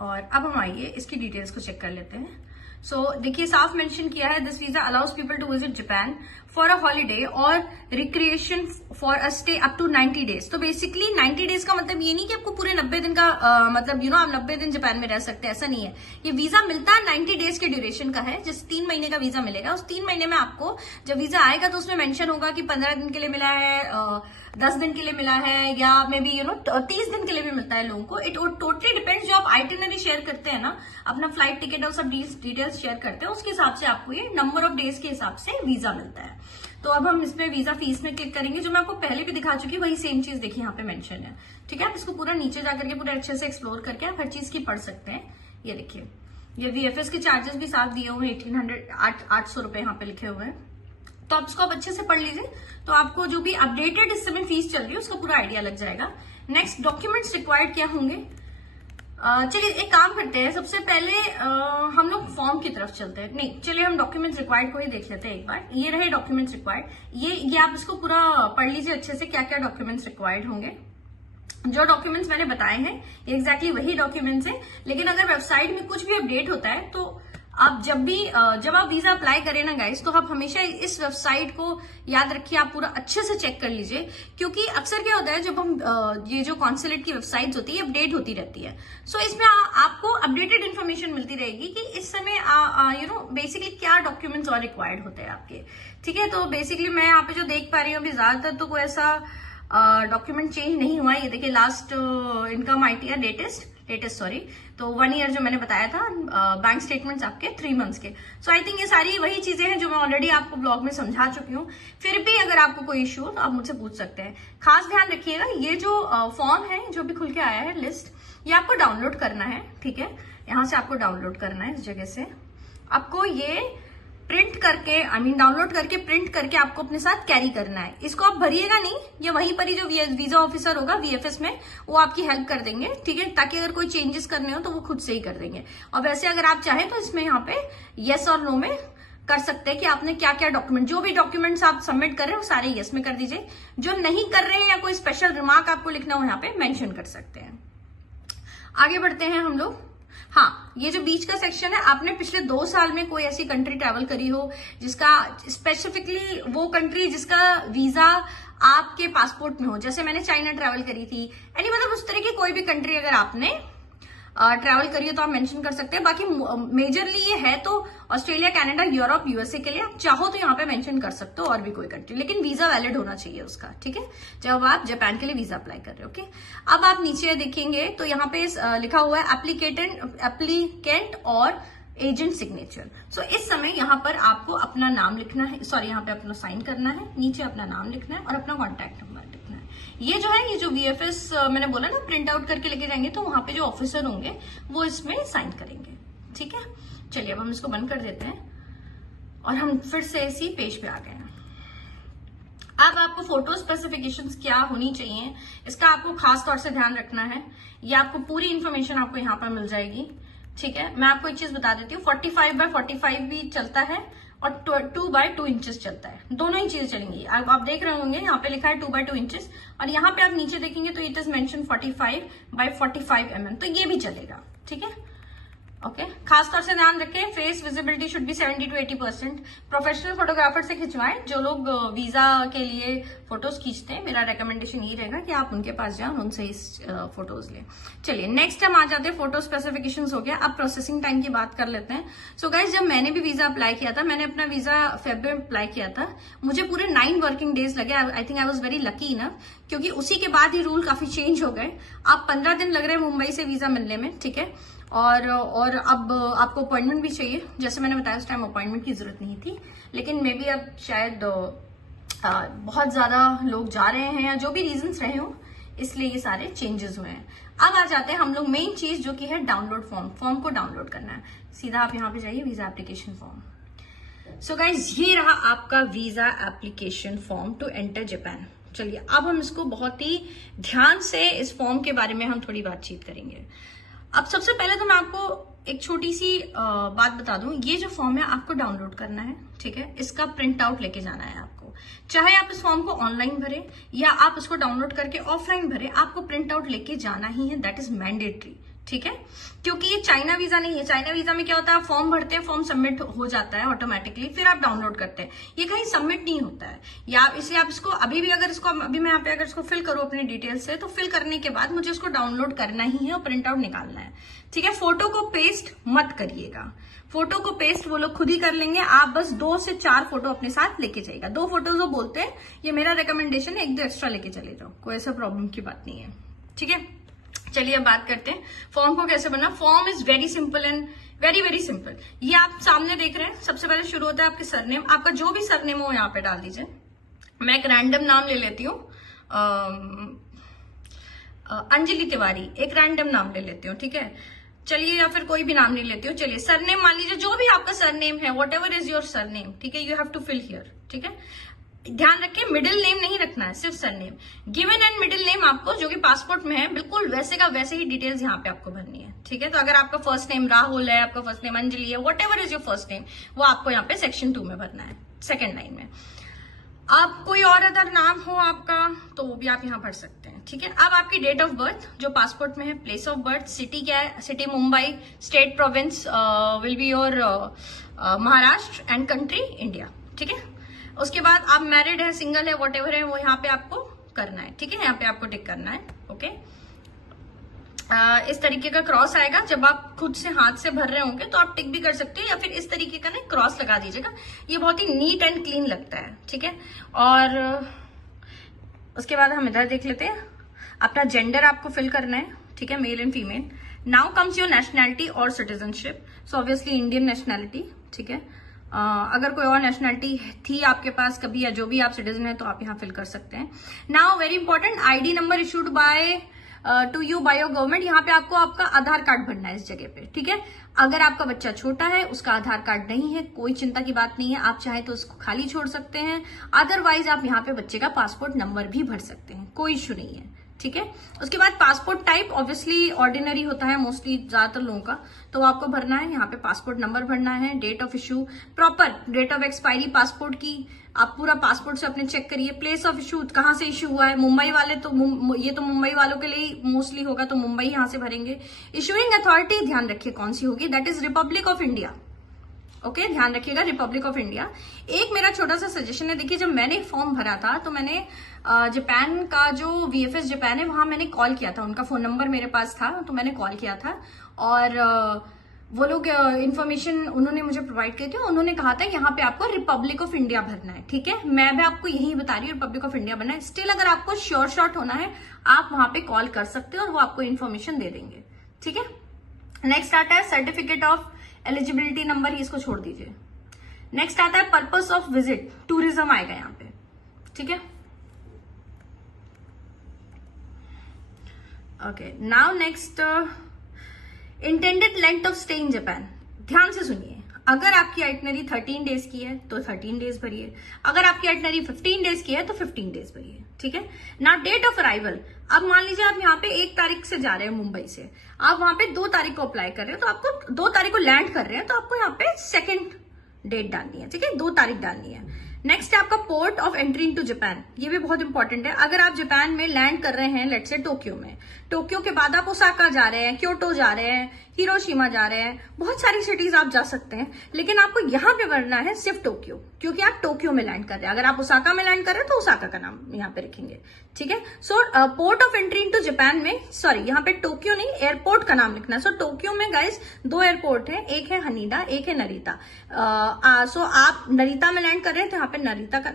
और अब हम आइए इसकी डिटेल्स को चेक कर लेते हैं। सो देखिए, साफ मेंशन किया है, this visa allows people to visit Japan for a holiday और recreation for a stay up to 90 days. तो बेसिकली 90 डेज का मतलब ये नहीं कि आपको पूरे 90 दिन का मतलब आप 90 दिन जापान में रह सकते हैं, ऐसा नहीं है। ये वीजा मिलता है 90 डेज के ड्यूरेशन का है, जैसे 3 महीने का वीजा मिलेगा। उस 3 महीने में आपको जब वीजा आएगा तो उसमें मेंशन होगा कि 15 दिन के लिए मिला है, 10 दिन के लिए मिला है, या मे बी 30 दिन के लिए भी मिलता है लोगों को। It totally depends. जो आप आइटिनरी शेयर करते हैं ना, अपना फ्लाइट टिकट और सब डिटेल्स शेयर करते हैं, उसके हिसाब से आपको ये नंबर ऑफ डेज के हिसाब से वीजा मिलता है। तो अब हम इसमें वीजा फीस में क्लिक करेंगे, जो मैं आपको पहले भी दिखा चुकी हूँ, वही सेम चीज देखिए यहाँ पे मेंशन है। ठीक है, आप इसको पूरा नीचे जाकर के पूरा अच्छे से एक्सप्लोर करके आप हर चीज की पढ़ सकते हैं। ये देखिए, ये VFS के चार्जेस भी साथ दिए हुए हैं, 800 रुपए यहाँ पे लिखे हुए हैं। तो आप इसको अच्छे से पढ़ लीजिए, तो आपको जो भी अपडेटेड इस समय फीस चल रही है उसका पूरा आइडिया लग जाएगा। नेक्स्ट, डॉक्यूमेंट्स रिक्वायर्ड क्या होंगे। चलिए एक काम करते हैं, सबसे पहले हम लोग फॉर्म की तरफ चलते हैं। नहीं, चलिए हम डॉक्यूमेंट्स रिक्वायर्ड को ही देख लेते हैं एक बार। ये रहे डॉक्यूमेंट्स रिक्वायर्ड, ये आप इसको पूरा पढ़ लीजिए अच्छे से, क्या क्या डॉक्यूमेंट्स रिक्वायर्ड होंगे। जो डॉक्यूमेंट्स मैंने बताए हैं ये एग्जैक्टली वही डॉक्यूमेंट्स हैं, लेकिन अगर वेबसाइट में कुछ भी अपडेट होता है तो आप जब आप वीजा अप्लाई करें ना गाइस, तो आप हमेशा इस वेबसाइट को याद रखिए, आप पूरा अच्छे से चेक कर लीजिए, क्योंकि अक्सर क्या होता है जब हम ये जो कॉन्सुलेट की वेबसाइट्स होती है अपडेट होती रहती है। सो इसमें आपको अपडेटेड इन्फॉर्मेशन मिलती रहेगी कि इस समय बेसिकली क्या डॉक्यूमेंट्स और रिक्वायर्ड होते हैं आपके। ठीक है, तो बेसिकली मैं यहाँ पे जो देख पा रही हूँ अभी, ज्यादातर तो कोई ऐसा डॉक्यूमेंट चेंज नहीं हुआ है। ये देखिए, लास्ट इनकम आईटीआर लेटेस्ट तो 1 ईयर जो मैंने बताया था, बैंक स्टेटमेंट्स आपके 3 मंथ्स के। सो आई थिंक ये सारी वही चीजें हैं जो मैं ऑलरेडी आपको ब्लॉग में समझा चुकी हूँ। फिर भी अगर आपको कोई इश्यू हो तो आप मुझसे पूछ सकते हैं। खास ध्यान रखिएगा, ये जो फॉर्म है जो भी खुल के आया है लिस्ट, ये आपको डाउनलोड करना है। ठीक है, यहाँ से आपको डाउनलोड करना है, इस जगह से आपको ये प्रिंट करके डाउनलोड करके प्रिंट करके आपको अपने साथ कैरी करना है। इसको आप भरिएगा नहीं, ये वहीं पर ही जो वीजा ऑफिसर होगा VFS में, वो आपकी हेल्प कर देंगे। ठीक है, ताकि अगर कोई चेंजेस करने हो तो वो खुद से ही कर देंगे। और वैसे अगर आप चाहें तो इसमें यहाँ पे येस और नो में कर सकते हैं कि आपने क्या क्या डॉक्यूमेंट, जो भी डॉक्यूमेंट्स आप सबमिट कर रहे हैं वो सारे येस में कर दीजिए। जो नहीं कर रहे हैं या कोई स्पेशल रिमार्क आपको लिखना हो यहाँ पे मेंशन कर सकते हैं। आगे बढ़ते हैं हम लोग। हाँ, ये जो बीच का सेक्शन है, आपने पिछले 2 साल में कोई ऐसी कंट्री ट्रैवल करी हो जिसका स्पेसिफिकली वो कंट्री जिसका वीजा आपके पासपोर्ट में हो, जैसे मैंने चाइना ट्रैवल करी थी, मतलब उस तरह की कोई भी कंट्री अगर आपने ट्रैवल करिए तो आप मेंशन कर सकते हैं। बाकी मेजरली ये है तो ऑस्ट्रेलिया, कनाडा, यूरोप, USA के लिए आप चाहो तो यहाँ पे मेंशन कर सकते हो, और भी कोई कंट्री, लेकिन वीजा वैलिड होना चाहिए उसका। ठीक है, जब आप जापान के लिए वीजा अप्लाई कर रहे हो। ओके, अब आप नीचे देखेंगे तो यहाँ पे लिखा हुआ है एप्लीकेंट और एजेंट सिग्नेचर। सो इस समय यहाँ पर आपको अपना नाम लिखना है, यहाँ पे अपना साइन करना है, नीचे अपना नाम लिखना है और अपना कॉन्टैक्ट नंबर लिखना है। ये जो है, ये जो VFS मैंने बोला ना प्रिंट आउट करके लेके जाएंगे, तो वहां पे जो ऑफिसर होंगे वो इसमें साइन करेंगे। ठीक है, चलिए अब हम इसको बंद कर देते हैं और हम फिर से इसी पेज पे आ गए हैं। अब आपको फोटो स्पेसिफिकेशंस क्या होनी चाहिए, इसका आपको खास तौर से ध्यान रखना है। ये आपको पूरी इन्फॉर्मेशन आपको यहाँ पर मिल जाएगी। ठीक है, मैं आपको एक चीज बता देती हूँ, 45 by 45 भी चलता है और 2 by 2 इंचेस चलता है, दोनों ही चीजें चलेंगी। आप देख रहे होंगे यहाँ पे लिखा है 2 by 2 इंचेस, और यहाँ पे आप नीचे देखेंगे तो it is mention 45 by 45 mm, तो ये भी चलेगा। ठीक है, ओके खासतौर से ध्यान रखें, face visibility should be 70 to 80%। Professional photographer से खिंचवाएं, जो लोग वीजा के लिए फोटोज खींचते हैं। मेरा रेकमेंडेशन ये रहेगा कि आप उनके पास जाएं, उनसे ही फोटोज लें। चलिए नेक्स्ट हम आ जाते हैं, फोटो स्पेसिफिकेशंस हो गया। अब प्रोसेसिंग टाइम की बात कर लेते हैं। सो गाइज, जब मैंने भी वीजा अप्लाई किया था, मैंने अपना वीजा फेब्रुअरी में अप्लाई किया था, मुझे पूरे 9 वर्किंग डेज लगे। I think I was very lucky enough, क्योंकि उसी के बाद ही रूल काफी चेंज हो गए। अब 15 दिन लग रहे हैं मुंबई से वीजा मिलने में, ठीक है। और अब आपको अपॉइंटमेंट भी चाहिए। जैसे मैंने बताया उस टाइम अपॉइंटमेंट की जरूरत नहीं थी, लेकिन मे बी अब शायद बहुत ज्यादा लोग जा रहे हैं या जो भी रीजंस रहे हो, इसलिए ये सारे चेंजेस हुए हैं। अब आ जाते हैं हम लोग मेन चीज, जो कि है डाउनलोड फॉर्म को डाउनलोड करना है। सीधा आप यहाँ पे जाइए, visa application form. So guys, ये रहा आपका visa application form to enter Japan. चलिए अब हम इसको बहुत ही ध्यान से, इस फॉर्म के बारे में हम थोड़ी बातचीत करेंगे। अब सबसे पहले तो मैं आपको एक छोटी सी बात बता दूं, ये जो फॉर्म है आपको डाउनलोड करना है, ठीक है। इसका प्रिंट आउट लेके जाना है आपको। चाहे आप इस फॉर्म को ऑनलाइन भरे या आप इसको डाउनलोड करके ऑफलाइन भरे, आपको प्रिंट आउट लेके जाना ही है। दैट इज मैंडेटरी, ठीक है। क्योंकि ये चाइना वीजा नहीं है। चाइना वीजा में क्या होता है, फॉर्म भरते हैं, फॉर्म सबमिट हो जाता है ऑटोमेटिकली, फिर आप डाउनलोड करते हैं। ये कहीं सबमिट नहीं होता है, या इसलिए आप इसको अभी भी अगर इसको अभी मैं यहाँ पे अगर इसको फिल करूँ अपनी डिटेल्स से, तो फिल करने के बाद मुझे इसको डाउनलोड करना ही है और प्रिंट आउट निकालना है, ठीक है। फोटो को पेस्ट मत करिएगा। फोटो को पेस्ट वो लोग खुद ही कर लेंगे। आप बस 2 से 4 फोटो अपने साथ लेके जाइएगा। 2 फोटोज वो बोलते हैं, ये मेरा रिकमेंडेशन है, 1-2 एक्स्ट्रा लेके चले जाओ, कोई ऐसा प्रॉब्लम की बात नहीं है, ठीक है। चलिए अब बात करते हैं फॉर्म को कैसे बनना। Form is very simple and very very simple. ये आप सामने देख रहे हैं, सबसे पहले शुरू होता है आपके सरनेम। आपका जो भी सरनेम हो यहाँ पे डाल दीजिए। मैं एक रैंडम नाम ले लेती हूँ, अंजलि तिवारी, एक रैंडम नाम ले लेती हूँ, ठीक है। चलिए, या फिर कोई भी नाम नहीं लेती हूँ। चलिए सरनेम मान लीजिए, जो भी आपका सरनेम है, whatever is your surname, ठीक है। You have to fill here, ठीक है। ध्यान रखिए, मिडिल नेम नहीं रखना है, सिर्फ surname. Given and middle name आपको जो कि पासपोर्ट में है, बिल्कुल वैसे का वैसे ही डिटेल्स यहाँ पे आपको भरनी है, ठीक है। तो अगर आपका फर्स्ट नेम राहुल है, आपका फर्स्ट नेम अंजलि है, whatever is your first name, वो आपको यहाँ पे सेक्शन 2 में भरना है, सेकेंड लाइन में। आप कोई और अदर नाम हो आपका, तो वो भी आप यहाँ भर सकते हैं, ठीक है। अब आपकी डेट ऑफ बर्थ जो पासपोर्ट में है, प्लेस ऑफ बर्थ, सिटी क्या है, city Mumbai, state province will be your Maharashtra and country India, ठीक है। उसके बाद आप मैरिड है, सिंगल है, वॉट एवर है, वो यहाँ पे आपको करना है, ठीक है। यहाँ पे आपको टिक करना है, ओके। इस तरीके का क्रॉस आएगा। जब आप खुद से हाथ से भर रहे होंगे तो आप टिक भी कर सकते हो, या फिर इस तरीके का ना क्रॉस लगा दीजिएगा। ये बहुत ही नीट एंड क्लीन लगता है, ठीक है। और उसके बाद हम इधर देख लेते हैं, अपना जेंडर आपको फिल करना है, ठीक है, male and female. Now comes your nationality और citizenship. So obviously Indian nationality, ठीक है। अगर कोई और नेशनैलिटी थी आपके पास कभी, या जो भी आप सिटीजन है, तो आप यहाँ फिल कर सकते हैं। Now very important, ID number issued by two you by your government. यहाँ पे आपको आपका आधार कार्ड भरना है इस जगह पे, ठीक है। अगर आपका बच्चा छोटा है, उसका आधार कार्ड नहीं है, कोई चिंता की बात नहीं है, आप चाहे तो उसको खाली छोड़ सकते हैं। अदरवाइज आप यहाँ पे बच्चे का पासपोर्ट नंबर भी भर सकते हैं, कोई इशू नहीं है, ठीक है। उसके बाद पासपोर्ट टाइप ऑब्वियसली ऑर्डिनरी होता है मोस्टली ज्यादातर लोगों का, तो आपको भरना है यहाँ पे पासपोर्ट नंबर भरना है। Date of issue, proper date of expiry passport की आप पूरा पासपोर्ट से अपने चेक करिए। प्लेस ऑफ इशू, कहाँ से इशू हुआ है, मुंबई वाले तो ये तो मुंबई वालों के लिए मोस्टली होगा, तो मुंबई यहाँ से भरेंगे। इशूइंग अथॉरिटी ध्यान रखिए कौन सी होगी, that is Republic of India, okay, ध्यान रखिएगा, रिपब्लिक ऑफ इंडिया। एक मेरा छोटा सा सजेशन है, देखिए जब मैंने फॉर्म भरा था तो मैंने जापान का जो VFS जापान है वहां मैंने कॉल किया था, उनका फोन नंबर मेरे पास था, तो मैंने कॉल किया था और वो लोग इन्फॉर्मेशन उन्होंने मुझे प्रोवाइड की थी। उन्होंने कहा था यहाँ पे आपको रिपब्लिक ऑफ इंडिया भरना है, ठीक है। मैं भी आपको यही बता रही हूँ, रिपब्लिक ऑफ इंडिया भरना है। स्टिल अगर आपको श्योर शॉट होना है, आप वहां पे कॉल कर सकते हो और वो आपको इन्फॉर्मेशन दे देंगे, ठीक है। नेक्स्ट आता है सर्टिफिकेट ऑफ एलिजिबिलिटी नंबर, ही इसको छोड़ दीजिए। नेक्स्ट आता है पर्पस ऑफ विजिट, टूरिज्म आएगा यहाँ पे, ठीक है। Okay, now next intended length of stay in Japan. ध्यान से सुनिए, अगर आपकी आइटनरी 13 डेज की है तो 13 डेज भरिए, अगर आपकी आइटनरी 15 डेज की है तो 15 डेज भरिए, ठीक है ना। डेट ऑफ अराइवल, अब मान लीजिए आप यहाँ पे 1 तारीख से जा रहे हैं मुंबई से, आप वहां पे 2 तारीख को अप्लाई कर रहे हो, तो आपको 2 तारीख को लैंड कर रहे हैं, तो आपको यहाँ पे सेकेंड डेट डालनी है, ठीक है, 2 तारीख डालनी है। नेक्स्ट है आपका port of entry into Japan. ये भी बहुत इंपॉर्टेंट है। अगर आप जापान में लैंड कर रहे हैं, लेट्स से टोक्यो में, टोक्यो के बाद आप ओसाका जा रहे हैं, क्योटो जा रहे हैं, हिरोशिमा जा रहे हैं, बहुत सारी सिटीज आप जा सकते हैं, लेकिन आपको यहाँ पे बढ़ना है सिर्फ टोक्यो, क्योंकि आप टोक्यो में लैंड कर रहे हैं। अगर आप ओसाका में लैंड कर रहे हैं तो ओसाका का नाम यहाँ पे रखेंगे, ठीक है। So port of entry into Japan में, सॉरी यहाँ पे टोक्यो नहीं, एयरपोर्ट का नाम लिखना है। सो टोक्यो में गाइस 2 एयरपोर्ट है, एक है हनीडा, एक है नरीता। सो आप नरीता में लैंड कर रहे हैं तो यहाँ पे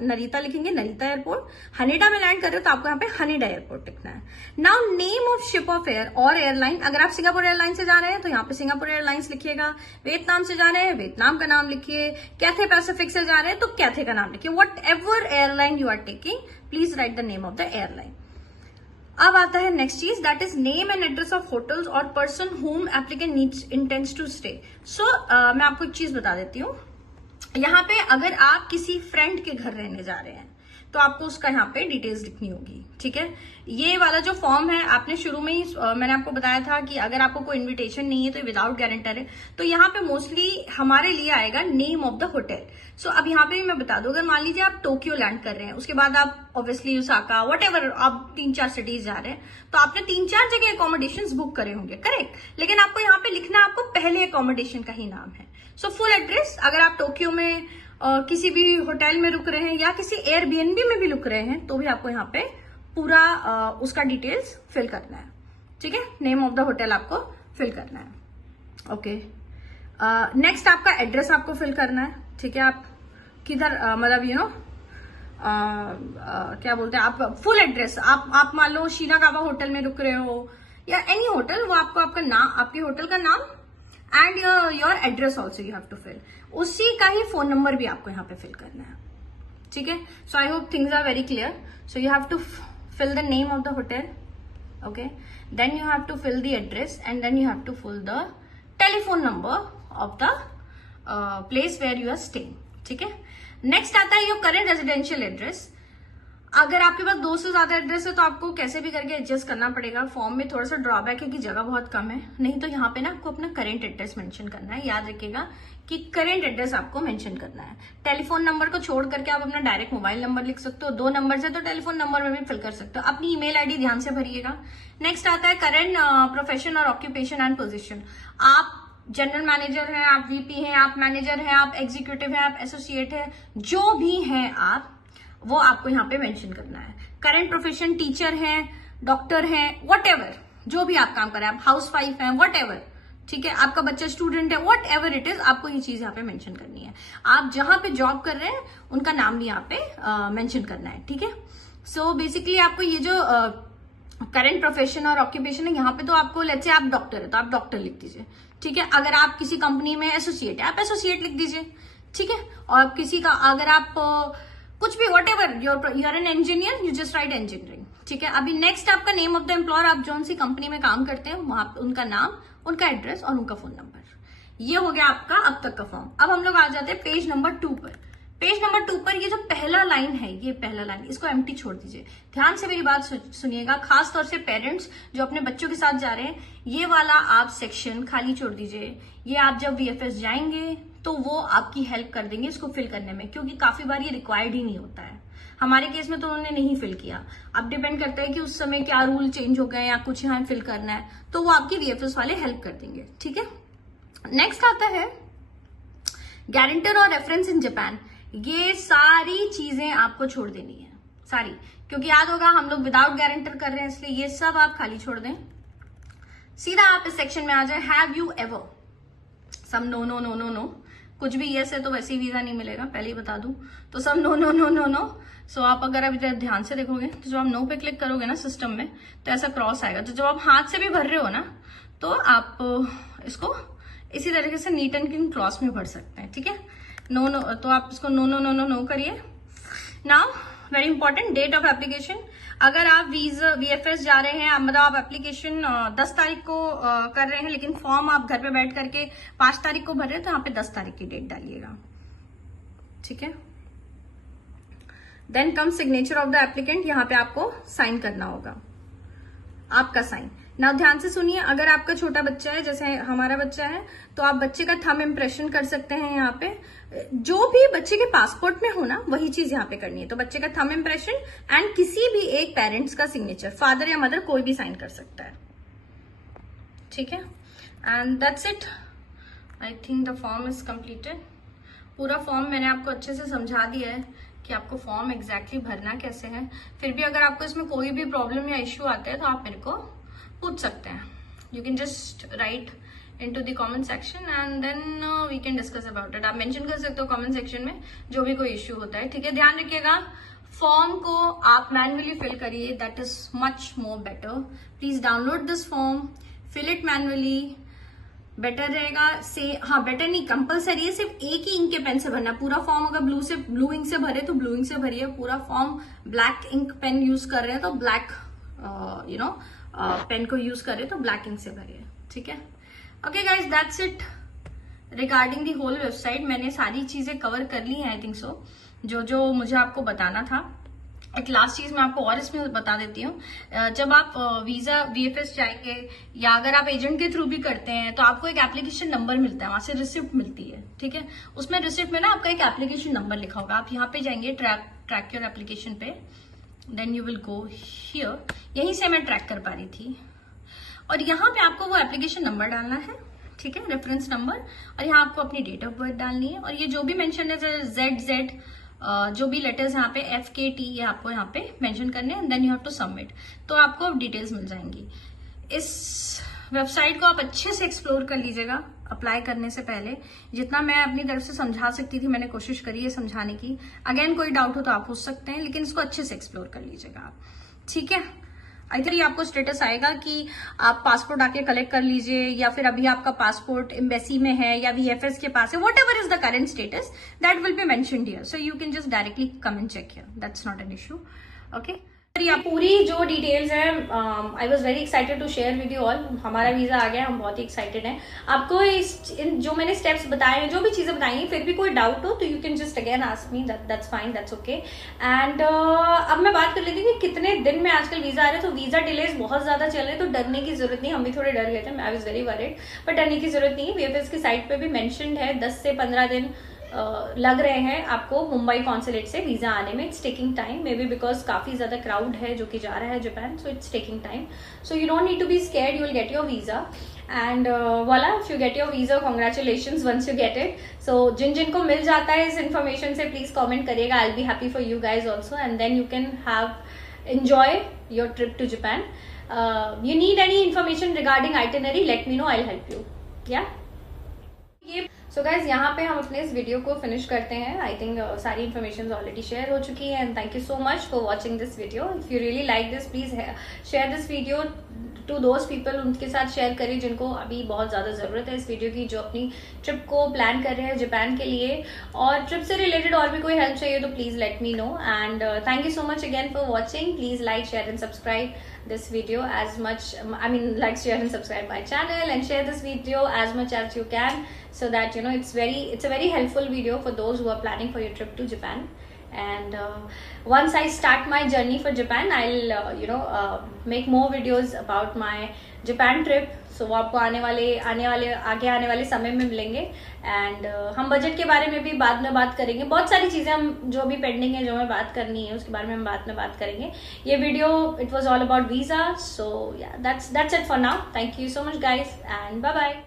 नरीता लिखेंगे, नरीता एयरपोर्ट। हनीडा में लैंड कर रहे हो तो आपको यहाँ पे हनीडा एयरपोर्ट लिखना है। Now name of ship of air और एयरलाइन, अगर आप सिंगापुर एयरलाइन से जा रहे हैं तो यहाँ पे सिंगापुर एयरलाइंस लिखिएगा, वियतनाम से जा रहे हैं वियतनाम का नाम लिखिए, कैथे पैसिफिक से जा रहे हैं तो कैथे का नाम लिखिए। Whatever airline you are taking, please write the name of the airline. अब आता है नेक्स्ट चीज, that is name and address of hotels और person whom applicant intends to stay. So मैं आपको एक चीज बता देती हूँ, यहाँ पे अगर आप किसी फ्रेंड के घर रहने जा रहे हैं तो आपको उसका यहाँ पे डिटेल्स लिखनी होगी, ठीक है। ये वाला जो फॉर्म है आपने शुरू में ही मैंने आपको बताया था कि अगर आपको कोई इनविटेशन नहीं है तो विदाउट गारंटर है, तो यहाँ पे मोस्टली हमारे लिए आएगा नेम ऑफ द होटल। सो अब यहाँ पे भी मैं बता दूं, अगर मान लीजिए आप टोक्यो लैंड कर रहे हैं, उसके बाद आप ऑब्वियसली ओसाका व्हाटएवर आप 3-4 सिटीज जा रहे हैं, तो आपने 3-4 जगह अकोमोडेशंस बुक करे होंगे, करेक्ट। लेकिन आपको यहाँ पे लिखना, आपको पहले अकोमोडेशन का ही नाम है। सो फुल एड्रेस, अगर आप टोक्यो में किसी भी होटल में रुक रहे हैं या किसी एयरबीएनबी में भी रुक रहे हैं तो भी आपको यहाँ पे पूरा उसका डिटेल्स फिल करना है, ठीक है। नेम ऑफ द होटल आपको फिल करना है, ओके। नेक्स्ट आपका एड्रेस आपको फिल करना है, ठीक है। आप किधर मतलब यू नो क्या बोलते हैं, आप फुल एड्रेस, आप मान लो शिनागावा होटल में रुक रहे हो या एनी होटल, वो आपको आपका नाम, आपके होटल का नाम and your address also you have to fill. उसी का ही फोन नंबर भी आपको यहाँ पे फिल करना है, ठीक है। So I hope things are very clear. So you have to fill the name of the hotel, okay, then you have to fill the address and then you have to fill the telephone number of the place where you are staying, ठीक है। Next आता है your current residential address। अगर आपके पास 2 से ज्यादा address है तो आपको कैसे भी करके एडजस्ट करना पड़ेगा। फॉर्म में थोड़ा सा ड्रॉबैक है कि जगह बहुत कम है, नहीं तो यहाँ पे ना आपको अपना करेंट एड्रेस मेंशन करना है। याद रखिएगा कि करेंट एड्रेस आपको मेंशन करना है। टेलीफोन नंबर को छोड़ करके आप अपना डायरेक्ट मोबाइल नंबर लिख सकते हो, 2 नंबर से तो टेलीफोन नंबर में भी फिल कर सकते हो। अपनी ईमेल आईडी ध्यान से भरिएगा। नेक्स्ट आता है करेंट प्रोफेशन और ऑक्यूपेशन एंड पोजीशन। आप जनरल मैनेजर हैं, आप वीपी हैं, आप मैनेजर हैं, आप एग्जीक्यूटिव हैं, आप एसोसिएट हैं, जो भी हैं आप, वो आपको यहाँ पे मेंशन करना है। करेंट प्रोफेशन टीचर हैं, डॉक्टर हैं, व्हाटएवर, जो भी आप काम कर रहे हैं, आप हाउसवाइफ हैं, व्हाटएवर, ठीक है। आपका बच्चा स्टूडेंट है, व्हाटएवर इट इज, आपको ये चीज यहाँ पे मेंशन करनी है। आप जहां पे जॉब कर रहे हैं उनका नाम भी यहाँ पे मेंशन करना है, ठीक है। सो बेसिकली आपको ये जो करेंट प्रोफेशन और ऑक्यूपेशन है, यहाँ पे तो आपको लेट्स से आप डॉक्टर है तो आप डॉक्टर लिख दीजिए, ठीक है। अगर आप किसी कंपनी में एसोसिएट है, आप एसोसिएट लिख दीजिए, ठीक है। और किसी का अगर आप कुछ भी whatever you are an engineer, you just write engineering, ठीक है। अभी नेक्स्ट आपका नेम ऑफ द एम्प्लॉयर, आप जौन सी कंपनी में काम करते हैं वहां उनका नाम, उनका एड्रेस और उनका फोन नंबर। ये हो गया आपका अब तक का फॉर्म। अब हम लोग आ जाते हैं पेज नंबर 2 पर। पेज नंबर 2 पर ये जो पहला लाइन है, ये पहला लाइन, इसको एम्प्टी छोड़ दीजिए। ध्यान से मेरी बात सुनिएगा, खास तौर से पेरेंट्स जो अपने बच्चों के साथ जा रहे हैं, ये वाला आप सेक्शन खाली छोड़ दीजिए। ये आप जब वीएफएस जाएंगे तो वो आपकी हेल्प कर देंगे इसको फिल करने में, क्योंकि काफी बार ये रिक्वायर्ड ही नहीं होता है। हमारे केस में तो उन्होंने नहीं फिल किया। अब डिपेंड करता है कि उस समय क्या रूल चेंज हो गए या कुछ यहाँ फिल करना है, तो वो आपकी वीएफएस वाले हेल्प कर देंगे, ठीक है। नेक्स्ट आता है गारंटर और रेफरेंस इन जापान। ये सारी चीजें आपको छोड़ देनी है, सारी, क्योंकि याद होगा हम लोग विदाउट गारंटर कर रहे हैं, इसलिए ये सब आप खाली छोड़ दें। सीधा आप इस सेक्शन में आ जाए, हैव यू एवर, सब no no no no no, कुछ भी यस है तो वैसे ही वीजा नहीं मिलेगा, पहले ही बता दूं, तो सब no no no no no. So आप अगर अभी ध्यान से देखोगे तो जब आप नो पे क्लिक करोगे ना सिस्टम में, तो ऐसा क्रॉस आएगा। तो जब आप हाथ से भी भर रहे हो ना, तो आप इसको इसी तरीके से नीट एंड क्लीन क्रॉस में भर सकते हैं, ठीक है। नो नो, तो आप इसको no no no no no करिए। Now very important, date of application. अगर आप वीएफएस जा रहे हैं, मतलब आप एप्लीकेशन 10 तारीख को कर रहे हैं, लेकिन फॉर्म आप घर पे बैठ करके 5 तारीख को भर रहे हैं, तो यहाँ पे 10 तारीख की डेट डालिएगा, ठीक है। Then come signature of the applicant, यहाँ पे आपको साइन करना होगा, आपका साइन। ना ध्यान से सुनिए, अगर आपका छोटा बच्चा है जैसे हमारा बच्चा है तो आप बच्चे का थंब इम्प्रेशन कर सकते हैं यहाँ पे। जो भी बच्चे के पासपोर्ट में हो ना वही चीज यहाँ पे करनी है। तो बच्चे का थंब इम्प्रेशन एंड किसी भी एक पेरेंट्स का सिग्नेचर, फादर या मदर कोई भी साइन कर सकता है, ठीक है। And that's it, I think the form is completed. पूरा फॉर्म मैंने आपको अच्छे से समझा दिया है कि आपको फॉर्म एग्जैक्टली भरना कैसे है। फिर भी अगर आपको इसमें कोई भी प्रॉब्लम या इश्यू आता है तो आप मेरे को पूछ सकते हैं। You can just right into the comment section and then we can discuss about it। आप मेंशन कर सकते हो कमेंट सेक्शन में जो भी कोई इश्यू होता है, ठीक है। ध्यान रखिएगा फॉर्म को आप मैन्युअली फिल करिए, that is much more better. Please download this form, fill it manually, better रहेगा। से हाँ बेटर नहीं, कंपलसरी है, सिर्फ एक ही इंक के पेन से भरना पूरा फॉर्म। अगर ब्लू इंक से भरे तो ब्लू इंक से भरिए पूरा form. Black ink pen use कर रहे हैं तो ब्लैक पेन को यूज कर रहे हैं तो ब्लैक इंक से भरिए, ठीक है। Okay guys, that's it regarding the whole website. मैंने सारी चीजें कवर कर ली हैं आई थिंक सो, जो मुझे आपको बताना था। एक लास्ट चीज मैं आपको और इसमें बता देती हूँ। जब आप वीजा VFS जाएंगे या अगर आप एजेंट के थ्रू भी करते हैं तो आपको एक एप्लीकेशन नंबर मिलता है, वहां से रिसिप्ट मिलती है, ठीक है। उसमें रिसिप्ट में ना आपका एक एप्लीकेशन नंबर लिखा होगा। आप यहाँ पे जाएंगे ट्रैक योर एप्लीकेशन पे, then you will go here. यहीं से मैं ट्रैक कर पा रही थी और यहाँ पे आपको वो एप्लीकेशन नंबर डालना है, ठीक है, रेफरेंस नंबर। और यहाँ आपको अपनी डेट ऑफ बर्थ डालनी है और ये जो भी मेंशन है ZZ जो भी लेटर्स यहाँ पे FKT ये आपको यहाँ पे मेंशन करने हैं, then you have to submit. तो आपको डिटेल्स मिल जाएंगी। इस वेबसाइट को आप अच्छे से एक्सप्लोर कर लीजिएगा अप्लाई करने से पहले। जितना मैं अपनी तरफ से समझा सकती थी मैंने कोशिश करी है समझाने की। अगेन कोई डाउट हो तो आप पूछ सकते हैं, लेकिन इसको अच्छे से एक्सप्लोर कर लीजिएगा आप, ठीक है। आई थिंक आपको स्टेटस आएगा कि आप पासपोर्ट आके कलेक्ट कर लीजिए या फिर अभी आपका पासपोर्ट एम्बेसी में है या VFS के पास है, whatever is the current status that will be mentioned here, so you can just directly come and check here, that's not an issue, okay. पूरी जो डिटेल्स है I was very excited to share with you all. हमारा visa आ गया, हम बहुत ही excited हैं। आपको जो मैंने स्टेप्स बताए हैं, जो भी चीजें बताई हैं, फिर भी कोई डाउट हो तो you can just again ask me, that's fine, that's okay. And अब मैं बात कर लेती हूँ कि कितने दिन में आजकल वीजा आ रहे हैं। तो वीजा डिलेज बहुत ज्यादा चल रहे हैं, तो डरने की जरूरत नहीं। हम भी थोड़े डर लेते हैं, आई वॉज वेरी वरिड, पर डरने की जरूरत नहीं है। VFS की साइट पे भी मेंशन्ड है 10 से 15 दिन लग रहे हैं आपको मुंबई कॉन्सुलेट से वीजा आने में। It's taking time, maybe because काफी ज्यादा क्राउड है जो कि जा रहा है Japan, so it's taking time. So you don't need to be scared, you will get your visa and voila, if you get your visa, congratulations once you get it। so जिनको मिल जाता है इस इन्फॉर्मेशन से please comment करिएगा, I'll be happy for you guys also, and then you can enjoy your trip to Japan। you need any information regarding itinerary, let me know, I'll help you, yeah। So guys यहाँ पे हम अपने इस video को finish करते हैं। I think सारी information already share हो चुकी है and thank you so much for watching this video. If you really like this please share this video to those people, उनके साथ शेयर करिए जिनको अभी बहुत ज़्यादा ज़रूरत है इस वीडियो की, जो अपनी ट्रिप को प्लान कर रहे हैं जापान के लिए। और ट्रिप से रिलेटेड और भी कोई हेल्प चाहिए तो please let me know. And thank you so much again for watching. Please like, share and subscribe this video as much, like, share and subscribe my channel and share this video as much as you can, so that you know it's a very helpful video for those who are planning for your trip to Japan। and once I start my journey for Japan, I'll make more videos about my Japan trip। so वो आपको आगे आने वाले समय में मिलेंगे। And हम budget के बारे में भी बाद में बात करेंगे। बहुत सारी चीजें हम जो भी पेंडिंग है, जो हमें बात करनी है, उसके बारे में हम बाद में बात करेंगे। ये video it was all about visa. So yeah that's it for now. Thank you so much guys and bye bye.